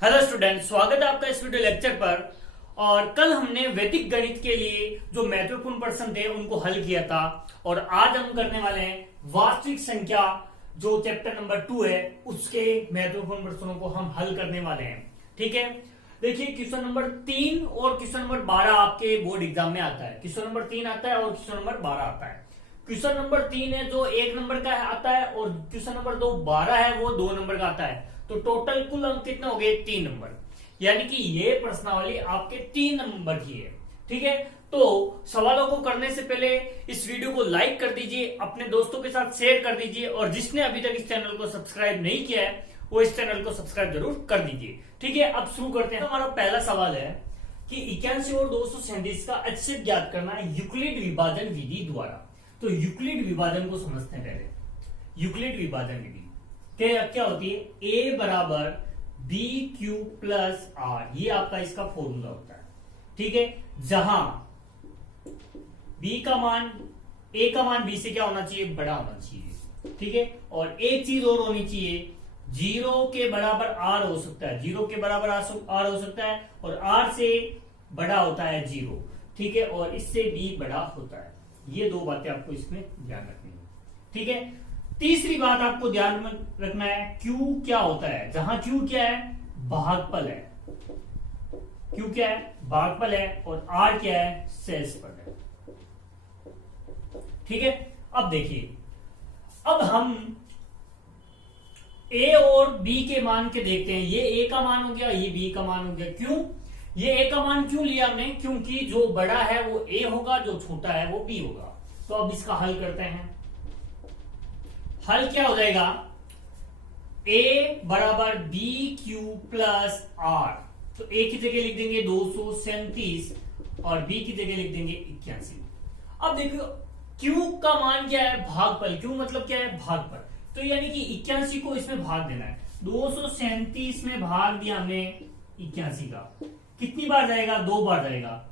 Hello student, स्वागत है आपका इस वीडियो लेक्चर पर। और कल हमने वैदिक गणित के लिए जो महत्वपूर्ण प्रश्न थे उनको हल किया था, और आज हम करने वाले हैं वास्तविक संख्या जो चैप्टर नंबर 2 है उसके महत्वपूर्ण प्रश्नों को हम हल करने वाले हैं। ठीक है, देखिए क्वेश्चन नंबर 3 और क्वेश्चन नंबर 12 आपके बोर्ड एग्जाम में आता है। क्वेश्चन नंबर 3 आता है और क्वेश्चन नंबर 12 आता है। क्वेश्चन नंबर 3 है जो 1 नंबर का आता है, और क्वेश्चन नंबर 12 है वो 2 नंबर का आता है। तो टोटल कुल अंक कितने हो गए? 3 नंबर। यानी कि ये प्रश्नावली आपके 3 नंबर की है। ठीक है, तो सवालों को करने से पहले इस वीडियो को लाइक कर दीजिए, अपने दोस्तों के साथ शेयर कर दीजिए, और जिसने अभी तक इस चैनल को सब्सक्राइब नहीं किया है वो इस चैनल को सब्सक्राइब जरूर कर दीजिए। ठीक है, अब शुरू करते हैं। हमारा पहला सवाल है कि 81 और 237 का HCF ज्ञात करना है यूक्लिड विभाजन विधि द्वारा। तो यूक्लिड विभाजन को समझते हैं पहले। यूक्लिड विभाजन विधि क्या होती है? ए बराबर बी क्यू प्लस आर, ये आपका इसका फॉर्मूला होता है। ठीक है, जहां बी का मान ए का मान बी से क्या होना चाहिए? बड़ा होना चाहिए। ठीक है, और एक चीज और होनी चाहिए, 0 के बराबर आर हो सकता है, 0 के बराबर आर हो सकता है, और आर से बड़ा होता है 0। ठीक है, और इससे बी बड़ा होता है। ये दो बातें आपको इसमें ध्यान रखनी है। ठीक है, तीसरी बात आपको ध्यान में रखना है, Q क्या होता है? जहां Q क्या है? भागफल है। Q क्या है? भागफल है, और R क्या है? शेषफल है। ठीक है, अब देखिए, अब हम A और B के मान के देखते हैं। ये A का मान हो गया, ये B का मान हो गया। क्यों ये A का मान क्यों लिया हमने? क्योंकि जो बड़ा है वो A होगा, जो छोटा है वो B होगा। तो अब इसका हल करते हैं। हल क्या हो जाएगा? A बराबर बी क्यू प्लस आर। तो A की जगह लिख देंगे 237 और B की जगह लिख देंगे 81। अब देखो Q का मान क्या है? भागफल। Q मतलब क्या है? भागफल। तो यानी कि 81 को इसमें भाग देना है। 237 में भाग दिया हमने 81 का, कितनी बार जाएगा? 2 बार जाएगा।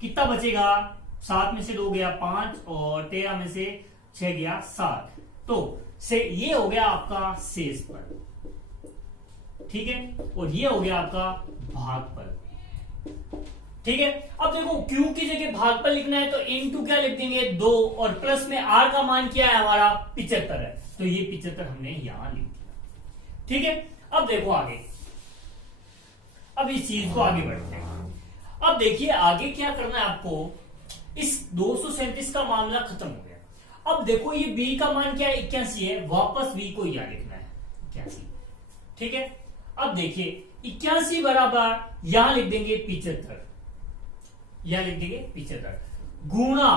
कितना बचेगा? 7 में से 2 गया 5, और 13 में से 6 गया 7। तो से ये हो गया आपका शेषफल। ठीक है, और ये हो गया आपका भागफल। ठीक है, अब देखो Q की जगह भागफल लिखना है तो इनटू क्या लिख देंगे? 2, और प्लस में R का मान क्या है हमारा? 75 है। तो ये 75 हमने यहां लिख दिया। ठीक है, अब देखो आगे, अब इस चीज को आगे बढ़ते हैं। अब देखिए आगे क्या करना है आपको। इस 237 का मामला खत्म हो गया। अब देखो ये B का मान क्या है? 81 है। वापस B को यहां लिखना है 81। ठीक है, अब देखिए 81 बराबर यहां लिख देंगे 75, यहां लिख देंगे 75 गुणा,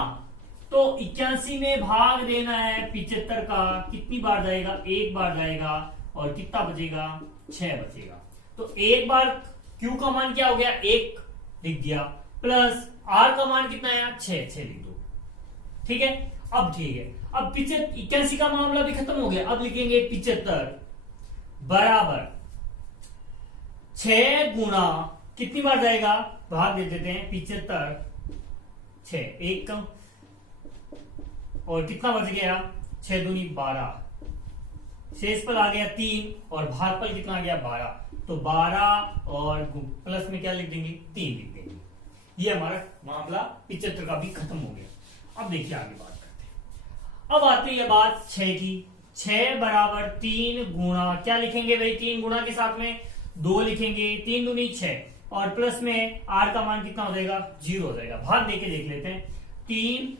तो 81 में भाग देना है 75 का, कितनी बार जाएगा? 1 बार जाएगा, और कितना बचेगा? 6 बचेगा। तो एक बार Q का मान क्या हो गया? 1 लिख दिया, प्लस R का मान कितना आया? 6 लिख दो। ठीक है, अब ठीक है, अब 81 का मामला भी खत्म हो गया। अब लिखेंगे 75 बराबर 6 गुना, कितनी बार जाएगा? भाग दे देते हैं 75 6 1 कम, और कितना बच गया? 6 दूनी 12, शेषफल आ गया 3, और भागफल कितना आ गया? 12। तो 12 और प्लस में क्या लिख देंगे? 3 लिख देंगे। ये हमारा मामला 75 का भी खत्म हो गया। अब देखिए आगे बात करते हैं। अब आती है बात 6 की। 6 बराबर 3 गुणा, क्या लिखेंगे भाई? 3 गुणा के साथ में 2 लिखेंगे, 3 दूनी 6, और प्लस में R का मान कितना हो जाएगा? 0 हो जाएगा। भाग देके देख लेते हैं। 3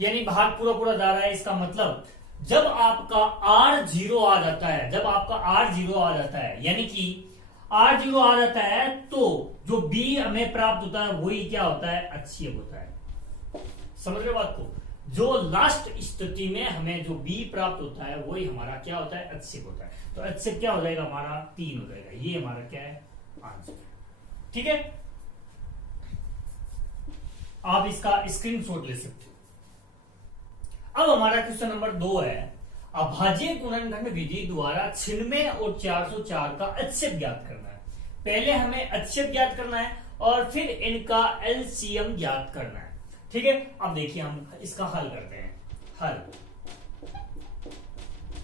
यानी भाग पूरा पूरा जा रहा है। इसका मतलब जब आपका R 0 आ जाता है, जब आपका R 0 आ जाता है, यानी कि R 0 आ जाता है, तो जो B हमें प्राप्त होता है वही क्या होता है? HCF होता है। समझ रहे बात को? जो लास्ट स्थिति में हमें जो B प्राप्त होता है वही हमारा क्या होता है? HCF होता है। तो HCF क्या हो जाएगा? हमारा 3 हो जाएगा। ये हमारा क्या है? आंसर। ठीक है, आप इसका स्क्रीनशॉट ले सकते हो। अब हमारा क्वेश्चन नंबर 2 है, अभाज्य गुणनखंड विधि द्वारा 96 और 404 का HCF ज्ञात करना है। पहले हमें HCF ज्ञात करना है और फिर इनका LCM ज्ञात करना है। ठीक है, अब देखिए हम इसका हल करते हैं।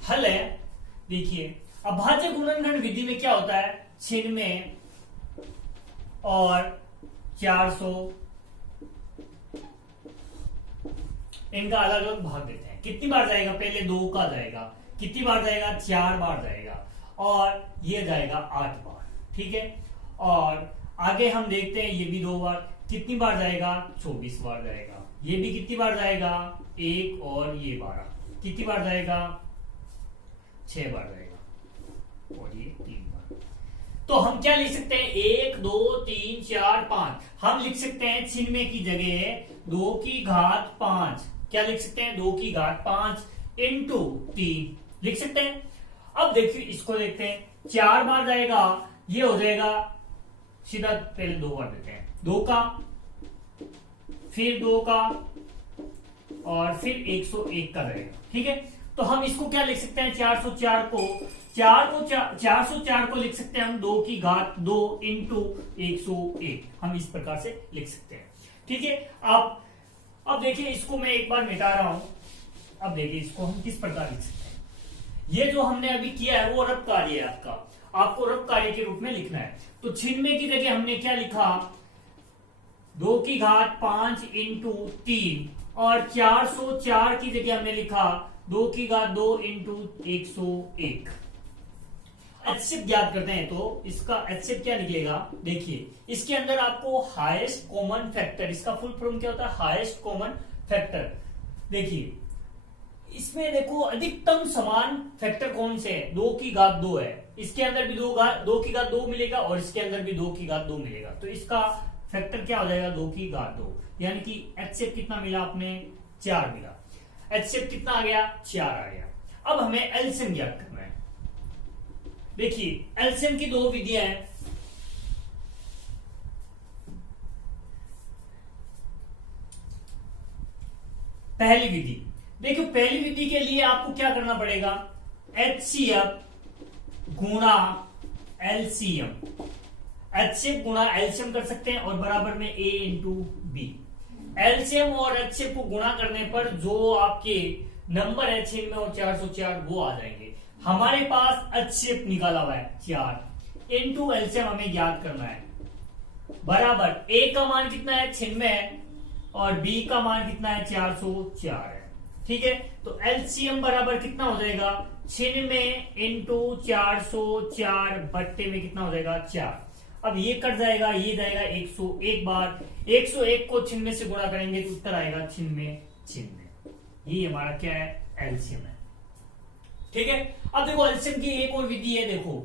हल है देखिए अभाज्य गुणनखंड विधि में क्या होता है, 96 और 400 इनका अलग अलग भाग देते हैं। कितनी बार जाएगा, पहले 2 का जाएगा, कितनी बार जाएगा, 4 बार जाएगा, और ये जाएगा 8 बार। ठीक है, और आगे हम देखते हैं ये भी 2 बार, कितनी बार जाएगा, 24 बार जाएगा। ये भी कितनी बार जाएगा, 1 और ये 12, कितनी बार जाएगा, 6 बार जाएगा, और ये 3 बार। तो हम क्या लिख सकते हैं, 1 2 3 4 5। हम लिख सकते हैं 96 की जगह 2 की घात 5, क्या लिख सकते हैं, 2 की घात 5 इंटू 3 लिख सकते हैं। अब देखिए इसको देखते हैं, 4 बार जाएगा, ये हो जाएगा सीधा, पहले 2 बार देते हैं, 2 का, फिर 2 का, और फिर 101 का रहेगा। ठीक है, तो हम इसको क्या लिख सकते हैं, 404 को 404 को लिख सकते हैं हम 2 की घात 2 इंटू 101, हम इस प्रकार से लिख सकते हैं। ठीक है, अब देखिए इसको मैं एक बार मिटा रहा हूं। अब देखिए इसको हम किस प्रकार लिख सकते हैं, ये जो हमने अभी किया है वो रब कार्य है आपका, आपको रब कार्य के रूप में लिखना है। तो 96 की जगह हमने क्या लिखा, 2 की घात 5 इंटू 3, और 404 की जगह हमने लिखा 2 की घात 2 इंटू 101। एचसीएफ ज्ञात करते हैं, तो इसका एचसीएफ क्या निकलेगा, देखिए इसके अंदर आपको हाईएस्ट कॉमन फैक्टर, इसका फुल फॉर्म क्या होता है, हाईएस्ट कॉमन फैक्टर। देखिए इसमें देखो अधिकतम समान फैक्टर कौन से है, 2 की घात 2 है, इसके अंदर भी 2 की घात 2 मिलेगा, और इसके अंदर भी 2 की घात 2 मिलेगा। तो इसका फैक्टर क्या हो जाएगा, 2 की घात 2, यानी कि एचसीएफ कितना मिला आपने, 4 मिला। एचसीएफ कितना आ गया, 4 आ गया। अब हमें एलसीएम ज्ञात करना है। देखिए एलसीएम की 2 विधियां हैं। पहली विधि देखियो, पहली विधि के लिए आपको क्या करना पड़ेगा, एचसीएफ गुणा एलसीएम, एचसीएफ गुणा एलसीएम कर सकते हैं, और बराबर में ए इंटू बी। एलसीएम और एचसीएफ को गुणा करने पर जो आपके नंबर है 96 और 404 वो आ जाएंगे। हमारे पास एचसीएफ निकाला हुआ है 4 इंटू एलसीएम हमें ज्ञात करना है, बराबर ए का मान कितना है, 96 है, और बी का मान कितना है, 404 है। ठीक है, तो एलसीएम बराबर कितना हो जाएगा, 96 इंटू 404 बट्टे में कितना हो जाएगा, 4। अब ये कट जाएगा, ये जाएगा 101 बार, 101 को 96 से गुणा करेंगे तो उत्तर आएगा 96। ये हमारा क्या है, एलसीएम है। ठीक है, अब देखो एलसीएम की एक और विधि है, देखो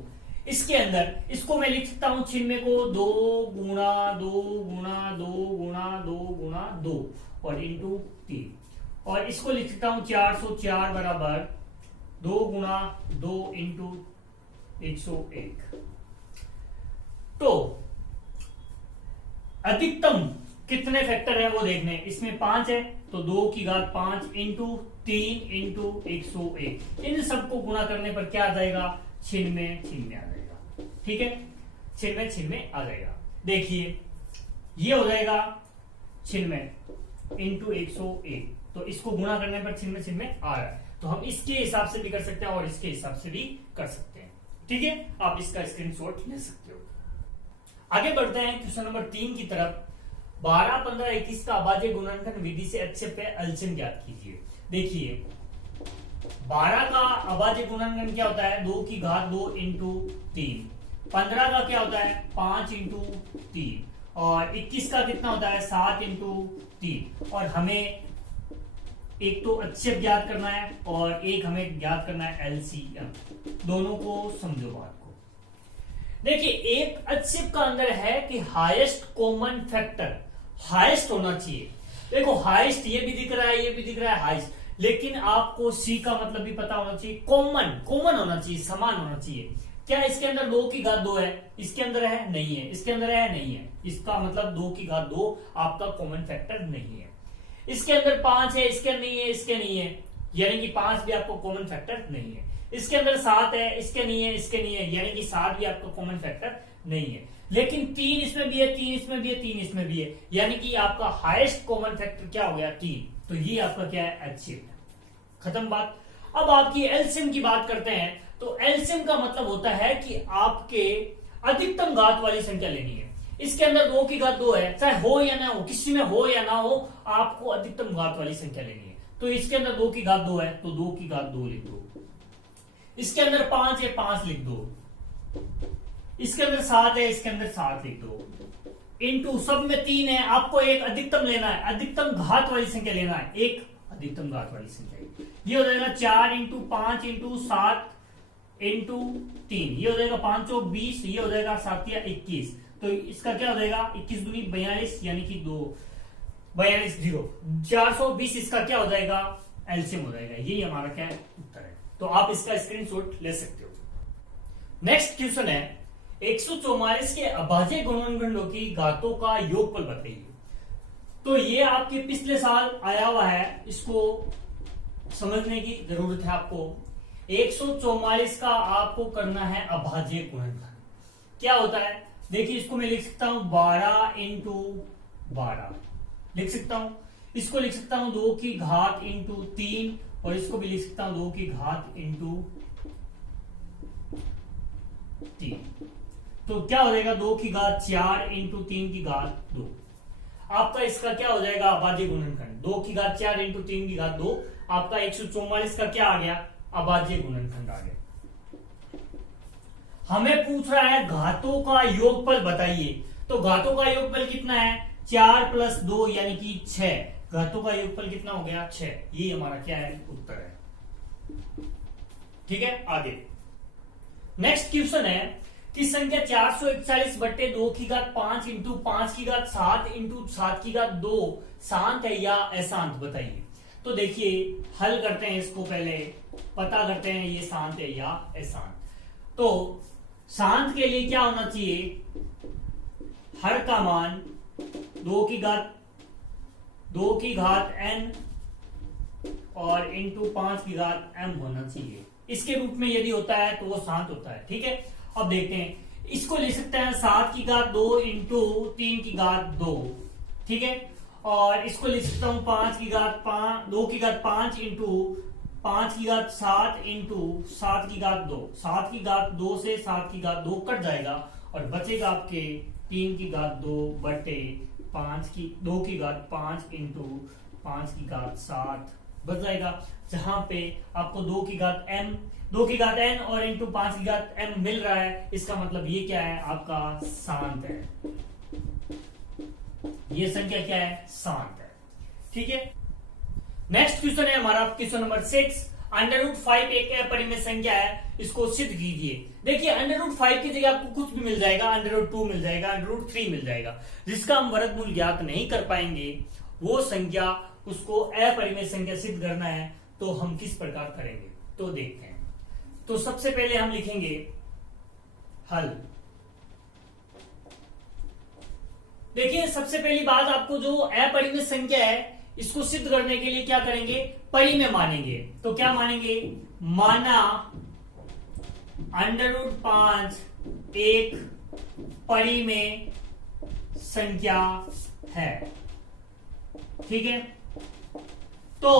इसके अंदर इसको मैं लिख सकता हूं 96 को 2 गुणा 2 गुणा 2 गुणा 2 गुणा 2 और इंटू 3, और इसको लिख सकता हूं 404 बराबर 2 गुणा 2 इंटू 101। तो अधिकतम कितने फैक्टर है वो देखने, इसमें 5 है, तो 2 की घात 5 इंटू 3 इंटू 101, इन सबको गुणा करने पर क्या आ जाएगा, 96 आ जाएगा। ठीक है, 96 आ जाएगा। देखिए ये हो जाएगा 96 इंटू 101, तो इसको गुणा करने पर 96 आ रहा है, तो हम इसके हिसाब से भी कर सकते हैं और इसके हिसाब से भी कर सकते हैं। ठीक है, आप इसका स्क्रीनशॉट ले सकते हो। आगे बढ़ते हैं क्वेश्चन नंबर 3 की तरफ। 12, 15, 21 का अभाज्य गुणनखंड विधि से एचसीएफ पे एलसीएम ज्ञात कीजिए। देखिए 12 का अभाज्य गुणनखंड क्या होता है, 2 की घात 2 इंटू 3। 15 का क्या होता है, 5 इंटू 3, और 21 का कितना होता है, 7 इंटू 3। और हमें एक तो एचसीएफ ज्ञात करना है और एक हमें ज्ञात करना है एलसीएम। दोनों को समझो बात को। देखिए एक एचसीएफ का अंदर है कि हाईएस्ट कॉमन फैक्टर हाईएस्ट होना चाहिए। देखो हाईएस्ट ये भी दिख रहा है, ये भी दिख रहा है हाईएस्ट, लेकिन आपको सी का मतलब भी पता होना चाहिए, कॉमन होना चाहिए, समान होना चाहिए। क्या इसके अंदर 2 की घात 2 है, इसके अंदर है नहीं है, इसके अंदर है नहीं है, इसका मतलब 2 की घात 2 आपका कॉमन फैक्टर नहीं है। इसके अंदर 5 है, इसके नहीं है, इसके नहीं है, यानी कि 5 भी आपको कॉमन फैक्टर नहीं है। इसके अंदर 7 है, इसके नहीं है, इसके नहीं है, यानी कि 7 भी आपका कॉमन फैक्टर नहीं है। लेकिन 3 इसमें भी है, 3 इसमें भी है, 3 इसमें भी है, यानी कि आपका हाईएस्ट कॉमन फैक्टर क्या हो गया, 3। तो ये आपका क्या है, एचसीएफ। खत्म बात। अब आपकी एलसीएम की बात करते हैं, तो एलसीएम का मतलब होता है कि आपके अधिकतम घात वाली संख्या लेनी है। इसके अंदर 2 की घात 2 है, चाहे हो या ना हो, किसी में हो या ना हो, आपको अधिकतम घात वाली संख्या लेनी है। तो इसके अंदर 2 की घात 2 है, तो 2 की घात 2 लिख दो। इसके अंदर 5 है, 5 लिख दो। इसके अंदर 7 है, इसके अंदर 7 लिख दो। इनटू सब में 3 है, आपको एक अधिकतम लेना है, अधिकतम घात वाली संख्या लेना है, एक अधिकतम घात वाली संख्या। ये हो जाएगा 4 इंटू 5 इंटू 7 इंटू 3, ये हो जाएगा 5 20, ये हो जाएगा 7 या 21। तो इसका क्या हो जाएगा, 21 दूनी 42, यानी कि 42 0 420, इसका क्या हो जाएगा, एलसीएम हो जाएगा। यही हमारा क्या है, उत्तर है। तो आप इसका स्क्रीनशॉट ले सकते हो। नेक्स्ट क्वेश्चन है 144 के अभाज्य गुणनखंडों की घातों का योगफल बताइए। तो ये आपके पिछले साल आया हुआ है, इसको समझने की जरूरत है आपको। 144 का आपको करना है अभाज्य गुणनखंड। क्या होता है, देखिए इसको मैं लिख सकता हूं 12 इंटू 12 लिख सकता हूं, इसको लिख सकता हूं 2 की घात इंटू 3, और इसको भी लिख सकता हूं 2 की घात इंटू 3। तो क्या हो जाएगा, 2 की घात 4 इंटू 3 की घात 2। आपका इसका क्या हो जाएगा, अभाज्य गुणनखंड। 2 की घात 4 इंटू 3 की घात 2, आपका 144 का क्या आ गया, अभाज्य गुणनखंड आ गया। हमें पूछ रहा है घातों का योगफल बताइए। तो घातों का योगफल कितना है, 4 प्लस 2 यानी कि 6। घातों का योगफल कितना हो गया, 6। ये हमारा क्या है, उत्तर है। ठीक है, आगे नेक्स्ट क्वेश्चन है कि संख्या 441 बट्टे 2 की घात 5 इंटू 5 की घात 7 इंटू 7 की घात 2 शांत है या अशांत बताइए। तो देखिए हल करते हैं इसको, पहले पता करते हैं ये शांत है या अशांत। तो शांत के लिए क्या होना चाहिए, हर का मान 2 की घात n और इंटू 5 की घात m होना चाहिए। इसके रूप में यदि होता है तो वो शांत होता है। ठीक है, अब देखते हैं, इसको लिख सकते हैं 7 की घात 2 इंटू 3 की घात 2। ठीक है, और इसको लिख सकता हूं 5 की घात 2 की घात 5 इंटू 5 की घात 7 इंटू 7 की घात 2। 7 की घात 2 से 7 की घात 2 कट जाएगा और बचेगा आपके 3 की घात 2 बटे 2 की घात 5 इंटू 5 की घात 7 बच जाएगा, जहां पे आपको 2 की घात n और इंटू 5 की घात m मिल रहा है। इसका मतलब ये क्या है, आपका शांत है। ये संख्या क्या है, शांत है। ठीक है, नेक्स्ट क्वेश्चन है हमारा क्वेश्चन नंबर 6। √5 एक अपरिमेय संख्या है, इसको सिद्ध कीजिए। देखिए √5 की जगह आपको कुछ भी मिल जाएगा, √2 मिल जाएगा, √3 मिल जाएगा। जिसका हम वर्गमूल ज्ञात नहीं कर पाएंगे वो संख्या, उसको अपरिमेय संख्या सिद्ध करना है, तो हम किस प्रकार करेंगे, तो देखते हैं। तो सबसे पहले हम लिखेंगे हल। देखिए सबसे पहली बात, आपको जो अपरिमेय संख्या है इसको सिद्ध करने के लिए क्या करेंगे, परिमेय मानेंगे। तो क्या मानेंगे, माना √5 एक परिमेय संख्या है। ठीक है, तो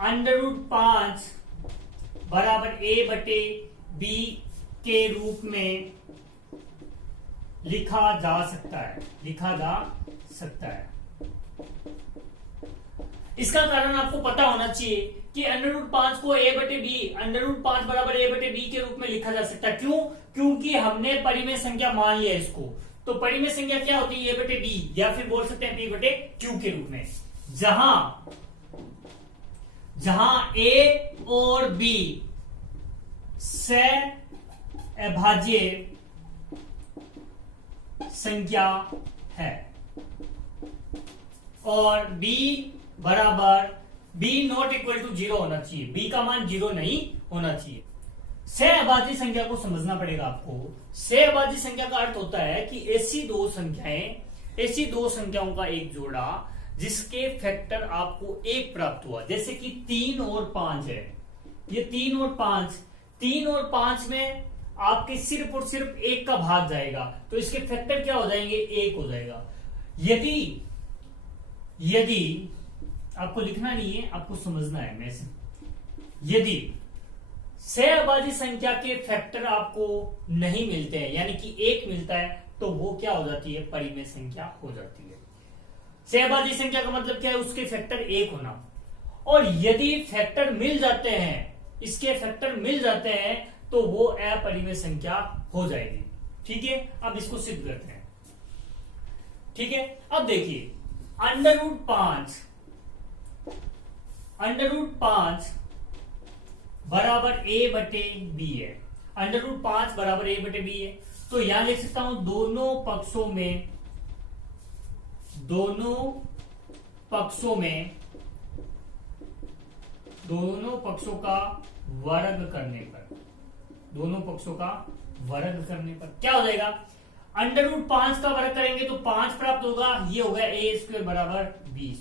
√5 बराबर a बटे b के रूप में लिखा जा सकता है। इसका कारण आपको पता होना चाहिए कि √5 को a बटे b, √5 बराबर a बटे b के रूप में लिखा जा सकता है। क्यों, क्योंकि हमने परिमेय संख्या मान लिया इसको। तो परिमेय संख्या क्या होती है, a बटे b, या फिर बोल सकते हैं p बटे q के रूप में, जहां a और b अभाज्य संख्या है और b बराबर b नॉट इक्वल टू 0 होना चाहिए, b का मान 0 नहीं होना चाहिए। सहअभाज्य संख्या को समझना पड़ेगा आपको। सहअभाज्य संख्या का अर्थ होता है कि ऐसी दो संख्याओं का एक जोड़ा जिसके फैक्टर आपको 1 प्राप्त हुआ, जैसे कि 3 और 5 है। ये 3 और 5 में आपके सिर्फ और सिर्फ 1 का भाग जाएगा, तो इसके फैक्टर क्या हो जाएंगे, 1 हो जाएगा। यदि आपको लिखना नहीं है, आपको समझना है। मैं यदि सहअभाज्य संख्या के फैक्टर आपको नहीं मिलते हैं, यानी कि एक मिलता है, तो वो क्या हो जाती है, परिमेय संख्या हो जाती है। सहअभाज्य संख्या का मतलब क्या है, उसके फैक्टर एक होना। और यदि फैक्टर मिल जाते हैं, इसके फैक्टर मिल जाते हैं, तो वो अपरिमेय संख्या हो जाएगी। ठीक है, अब इसको सिद्ध करते हैं। ठीक है, अब देखिए √5 बराबर a बटे b है। √5 बराबर a बटे b है, तो यहां लिख सकता हूं दोनों पक्षों का वर्ग करने पर क्या हो जाएगा, √5 का वर्ग करेंगे तो 5 प्राप्त होगा, ये होगा a² बराबर b²।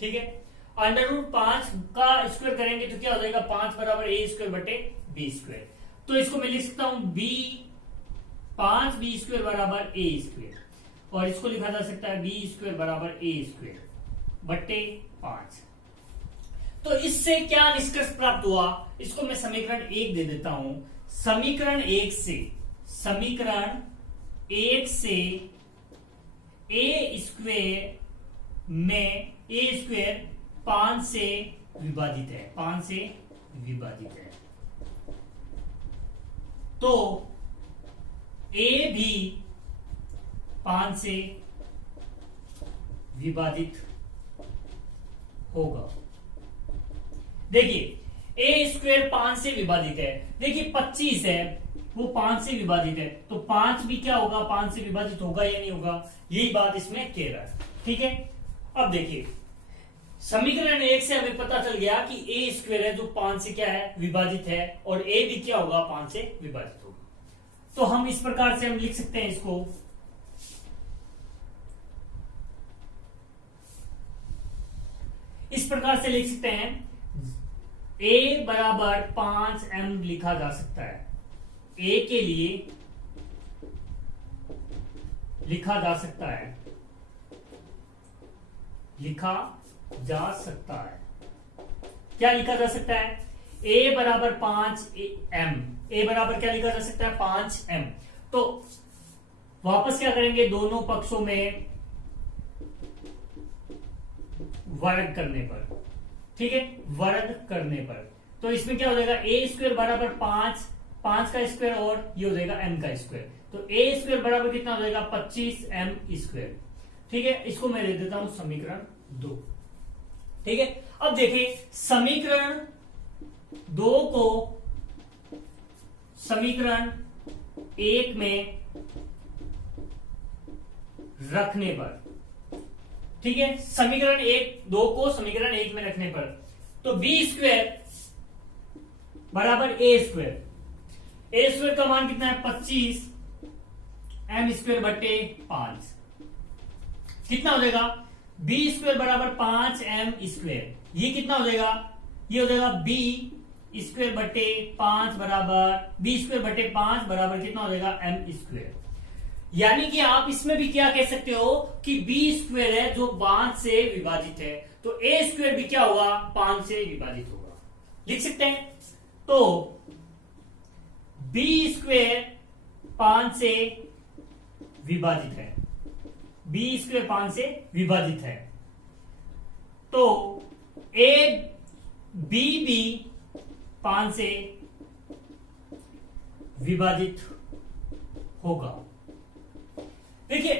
ठीक है, √5 का स्क्वायर करेंगे तो क्या हो जाएगा, 5 बराबर a² बटे b²। तो इसको मैं लिख सकता हूं 5 b² बराबर a², और इसको लिखा जा सकता है b² बराबर a² बटे 5। तो इससे क्या निष्कर्ष प्राप्त हुआ, इसको मैं समीकरण 1 दे देता हूं। समीकरण 1 से a² में a² 5 से विभाजित है, तो a भी 5 से विभाजित होगा। देखिए a² 5 से विभाजित है, देखिए 25 है, वो 5 से विभाजित है, तो 5 भी क्या होगा, 5 से विभाजित होगा या नहीं होगा, यही बात इसमें कह रहा है। ठीक है, अब देखिए समीकरण 1 से हमें पता चल गया कि a² है जो 5 से क्या है, विभाजित है, और a भी क्या होगा, 5 से विभाजित होगा। तो हम इस प्रकार से हम लिख सकते हैं इसको, इस प्रकार से लिख सकते हैं, a बराबर 5m लिखा जा सकता है। a के लिए लिखा जा सकता है, क्या लिखा जा सकता है, a बराबर 5m, a बराबर क्या लिखा जा सकता है, 5m। तो वापस क्या करेंगे, दोनों पक्षों में वर्ग करने पर, ठीक है, वर्ग करने पर, तो इसमें क्या हो जाएगा, a² बराबर 5 का स्क्वायर, और ये हो जाएगा m का स्क्वायर, तो a² बराबर कितना हो जाएगा, 25m²। ठीक है, इसको मैं दे देता हूं समीकरण 2। ठीक है, अब देखिए समीकरण 2 को समीकरण 1 में रखने पर, ठीक है, समीकरण 2 को समीकरण 1 में रखने पर, तो b² बराबर a² का मान कितना है, 25m² बटे 5, कितना हो जाएगा, b² बराबर 5m², ये कितना हो जाएगा, ये हो जाएगा b² बटे 5 बराबर b² बटे 5 बराबर कितना हो जाएगा, m²। यानी कि आप इसमें भी क्या कह सकते हो कि b² है जो 5 से विभाजित है, तो a² भी क्या होगा, 5 से विभाजित होगा, लिख सकते हैं। तो b² 5 से विभाजित है, b² 5 से विभाजित है, तो b भी 5 से विभाजित होगा। देखिए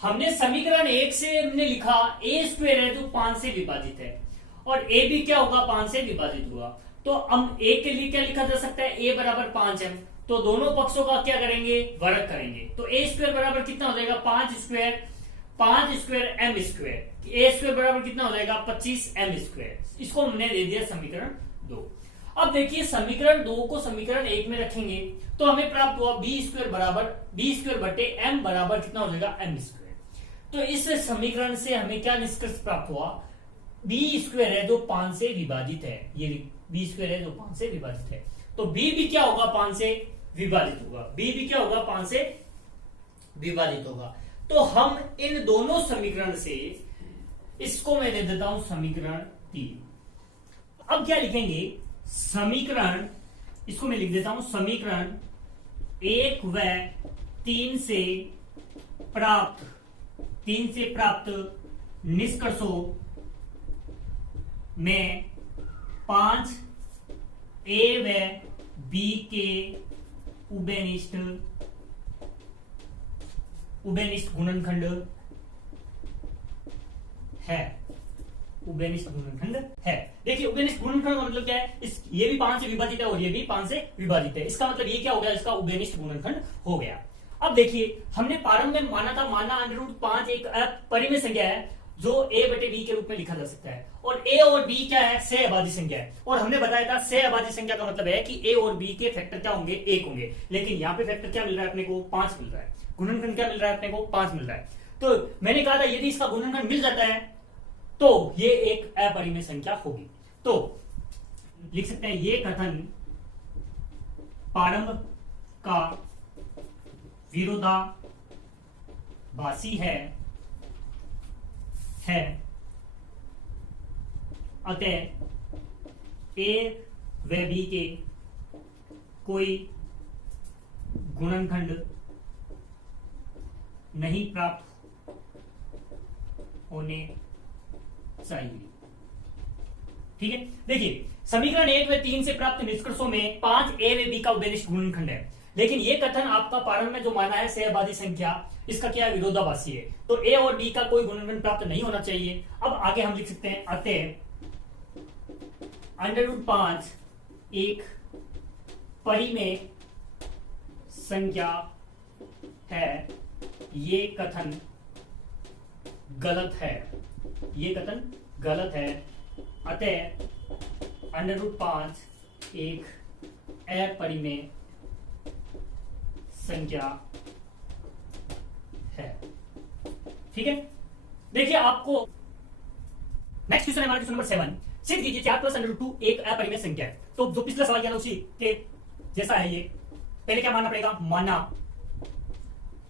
हमने समीकरण 1 से हमने लिखा a² है जो 5 से विभाजित है, और a भी क्या होगा, 5 से विभाजित हुआ, तो हम a के लिए क्या लिखा जा सकता है, a बराबर 5m, तो दोनों पक्षों का क्या करेंगे, वर्ग करेंगे, तो a² बराबर कितना हो जाएगा, 5² m², a² बराबर कितना हो जाएगा, 25m²। इसको हमने दे दिया समीकरण 2। अब देखिए समीकरण 2 को समीकरण 1 में रखेंगे तो हमें प्राप्त हुआ b² बटे m बराबर कितना हो जाएगा, m²। तो इस समीकरण से हमें क्या निष्कर्ष प्राप्त हुआ, b² है जो 5 से विभाजित है, ये b² है जो 5 से विभाजित है, तो b भी क्या होगा, 5 से विभाजित होगा, b भी क्या होगा, 5 से विभाजित होगा। तो हम इन दोनों समीकरण से इसको मैं दे देता हूं समीकरण 3। अब क्या लिखेंगे, समीकरण, इसको मैं लिख देता हूं समीकरण 1 व 3 से प्राप्त निष्कर्षों में 5 ए व बी के उभयनिष्ठ गुणनखंड है। उभयनिष्ठ गुणनखंड है। देखिए उभयनिष्ठ गुणनखंड का मतलब क्या है, ये भी 5 से विभाजित है और ये भी 5 से विभाजित है। इसका मतलब ये क्या हो गया, इसका उभयनिष्ठ गुणनखंड हो गया। अब देखिए हमने प्रारंभ में माना था, √5 एक अपरिमेय संख्या है जो a बटे b के रूप में लिखा जा सकता है, और a और b क्या है, सहअभाज्य संख्या है। और हमने बताया था सहअभाज्य संख्या का मतलब है कि a और b के फैक्टर क्या होंगे, 1 होंगे। लेकिन यहाँ पे फैक्टर क्या मिल रहा है अपने को, 5 मिल रहा है। गुणनखंड क्या मिल रहा है अपने को, 5 मिल रहा है। तो मैंने कहा था यदि इसका गुणनखंड मिल जाता है तो ये एक अपरिमेय संख्या होगी। तो लिख सकते हैं ये कथन प्रारंभ का विरोधाभासी है, अतः ए व बी के कोई गुणनखंड नहीं प्राप्त होने चाहिए। ठीक है, देखिए समीकरण 1 व 3 से प्राप्त निष्कर्षों में 5 ए व बी का उभयनिष्ठ गुणनखंड है। लेकिन ये कथन आपका प्रारंभ में जो माना है सहअभाज्य संख्या, इसका क्या है, विरोधाभासी है। तो ए और बी का कोई गुणनखंड प्राप्त नहीं होना चाहिए। अब आगे हम लिख सकते हैं अतः √5 एक परिमेय संख्या है। ये कथन गलत है, ये कथन गलत है। अतः √5 एक अपरिमेय संख्या है। ठीक है, देखिए आपको नेक्स्ट क्वेश्चन है हमारा क्वेश्चन नंबर 7। सिद्ध कीजिए 4 + √2 एक अपरिमेय संख्या है। तो जो पिछला सवाल किया था उसी के जैसा है ये। पहले क्या मानना पड़ेगा, माना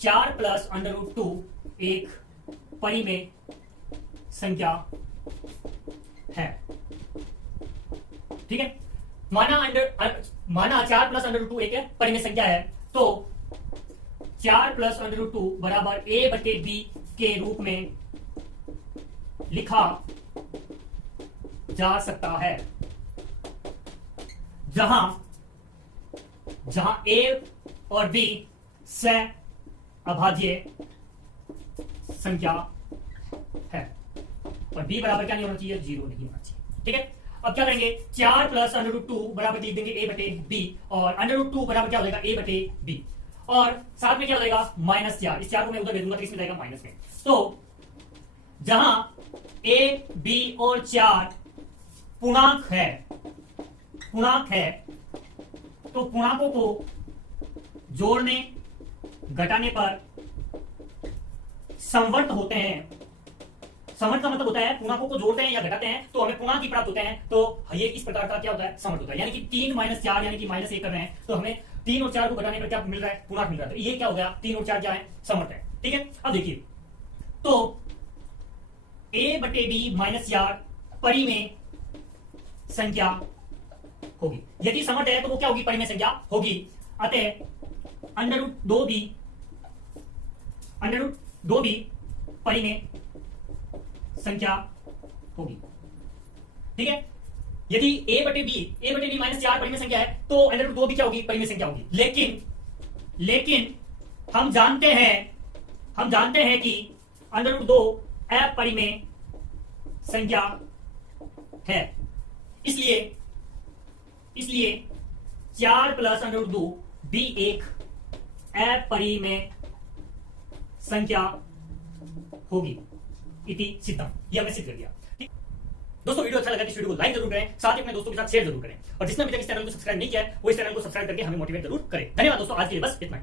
4 + √2 एक परिमेय संख्या है। ठीक है, माना 4 + √2 एक परिमेय संख्या है, तो 4 + √2 बराबर a बटे b के रूप में लिखा जा सकता है, जहां a और b सहअभाज्य संख्या है और b बराबर क्या नहीं होना चाहिए, 0 नहीं होना चाहिए। ठीक है, अब क्या करेंगे, 4 + √2 बराबर लिख देंगे a बटे b, और √2 बराबर क्या हो जाएगा, a बटे b, और साथ में क्या हो जाएगा, -4। इस 4 को मैं उधर दे दूंगा तो इसमें जाएगा माइनस में। तो जहां a b और 4 पूर्णांक है, तो पूर्णांकों को जोड़ने घटाने पर समवर्त होते हैं। समवर्त का मतलब होता है पूर्णांकों को जोड़ते हैं या घटाते हैं तो हमें पूर्णांक ही प्राप्त होते हैं। तो ये इस प्रकार का क्या होता है, समवर्त होता है। यानी कि 3 - 4 यानी कि -1 कर रहे हैं, तो हमें 3 और 4 को घटाने पर क्या मिल रहा है, पूर्णांक मिल रहा है। तो ये क्या हो गया, 3 और 4 क्या है, समवर्त है। ठीक है, अब देखिए तो a बटे b -4 परिमेय संख्या होगी। यदि समवर्त है तो वो क्या होगी, परिमेय संख्या होगी। अतः √2b परिमेय संख्या होगी। ठीक है, यदि a बटे b -4 परिमेय संख्या है तो √2b क्या होगी, परिमेय संख्या होगी। लेकिन हम जानते हैं कि √2 अपरिमेय संख्या है। इसलिए 4 + √2 भी एक अपरिमेय संख्या होगी। इति सिद्धम, यह हमने सिद्ध कर दिया। ठीक, दोस्तों वीडियो अच्छा लगा तो इस वीडियो को लाइक जरूर करें, साथ ही अपने दोस्तों के साथ शेयर जरूर करें, और जिसने अभी तक इस चैनल को सब्सक्राइब नहीं किया है वो इस चैनल को सब्सक्राइब करके हमें मोटिवेट जरूर करें। धन्यवाद दोस्तों, आज के लिए बस इतना ही।